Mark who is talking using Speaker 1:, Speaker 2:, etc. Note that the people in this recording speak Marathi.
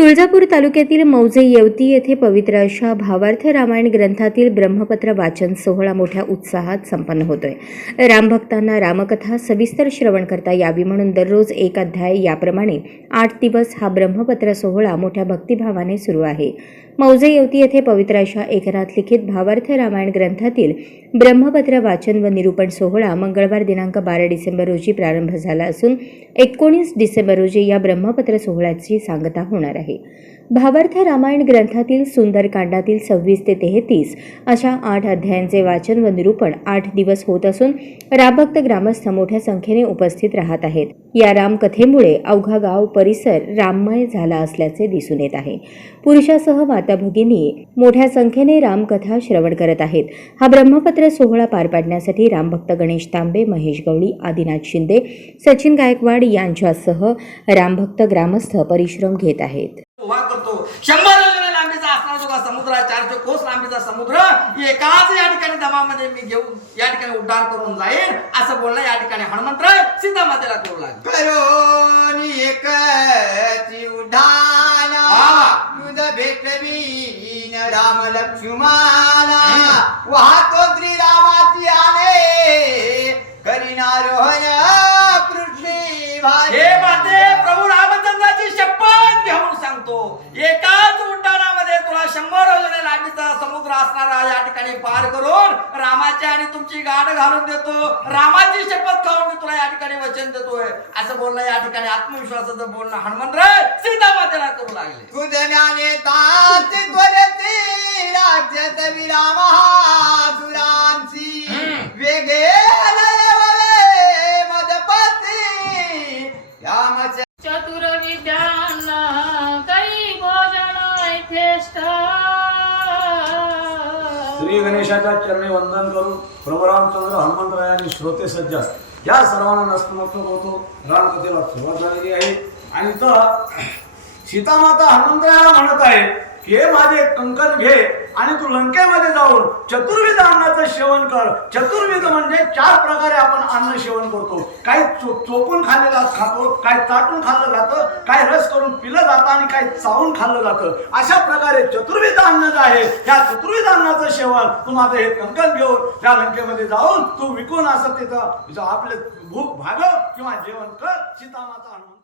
Speaker 1: तुळजापूर तालुक्यातील मौजे येवती येथे पवित्र अशा भावार्थ रामायण ग्रंथातील ब्रह्मपत्र वाचन सोहळा मोठ्या उत्साहात संपन्न होतोय. रामभक्तांना रामकथा सविस्तर श्रवण करता यावी म्हणून दररोज एक अध्याय याप्रमाणे आठ दिवस हा ब्रह्मपत्र सोहळा मोठ्या भक्तिभावाने सुरू आहे. मौजे येवती येथे पवित्र अशा एकनाथ लिखित भावार्थ रामायण ग्रंथातील ब्रह्मपत्र वाचन व निरूपण सोहळा मंगळवार दिनांक बारा डिसेंबर रोजी प्रारंभ झाला असून एकोणीस डिसेंबर रोजी या ब्रह्मपत्र सोहळ्याची सांगता होणार आहे. आहे भावार्थ रामायण ग्रंथातील सुंदरकांडातील सव्वीस ते तेहतीस अशा आठ अध्यायांचे वाचन व निरूपण आठ दिवस होत असून रामभक्त ग्रामस्थ मोठ्या संख्येने उपस्थित राहत आहेत. या रामकथेमुळे अवघा गाव परिसर राममय झाला असल्याचे दिसून येत आहे. पुरुषासह माता भगिनी मोठ्या संख्येने रामकथा श्रवण करत आहेत. हा ब्रह्मपत्र सोहळा पार पाडण्यासाठी रामभक्त गणेश तांबे महेश गवळी आदिनाथ शिंदे सचिन गायकवाड यांच्यासह रामभक्त ग्रामस्थ परिश्रम घेत आहेत.
Speaker 2: शंभर योजने लांबीचा असणारा जो का समुद्र आहे चारशे कोस लांबीचा समुद्र एकाच या ठिकाणी दमामध्ये मी घेऊन या ठिकाणी उड्डाण करून जाईन. असं बोलणं या ठिकाणी हनुमंतराय सीतामातेला करू लागले.
Speaker 3: करोनी उड्डाणा.
Speaker 2: वा.
Speaker 3: तुझ भेटवीन राम लक्ष्मणा. वाहतो श्रीरामाची आले. करीनारोहण पृथ्वी
Speaker 2: हे सांगतो एकाच उड्डाणामध्ये तुला शंभर योजने लांबीचा समुद्र असणारा या ठिकाणी पार करून रामाची आणि तुमची गाठ घालून देतो. रामाची शपथ खाऊन मी तुला या ठिकाणी वचन देतोय. असं बोलणं या ठिकाणी आत्मविश्वासाचं बोलणं हनुमंतराय सीतामातेला करू लागले.
Speaker 3: त्वरती राज्यात विराम सुरांची
Speaker 2: हम्म.
Speaker 3: वेगे लयवले मदपती
Speaker 4: श्री गणेशाच्या चरणी वंदन करून प्रभुरामचंद्र हनुमंतरायांनी श्रोते सज्ज या सर्वांना नस्तमस्तक होतो रामकथेला सुरुवात झालेली आहे. आणि तर सीतामाता हनुमंतरायाला म्हणत आहे हे माझे कंकण घे आणि तू लंकेमध्ये जाऊन चतुर्विध अन्नाचं सेवन कर. चतुर्विध म्हणजे चार प्रकारे आपण अन्न सेवन करतो. काही चो चोपून खाल्लेलं खातो काही चाटून खाल्लं जातं काही रस करून पिलं जातं आणि काही चावून खाल्लं जातं. अशा प्रकारे चतुर्विध अन्न जे आहे त्या चतुर्विध अन्नाचं सेवन तू माझं हे कंकण घेऊन त्या लंकेमध्ये जाऊन तू विकून असं तिथं आपले भूक भागव किंवा जेवण कर. सीतामाता हनुमान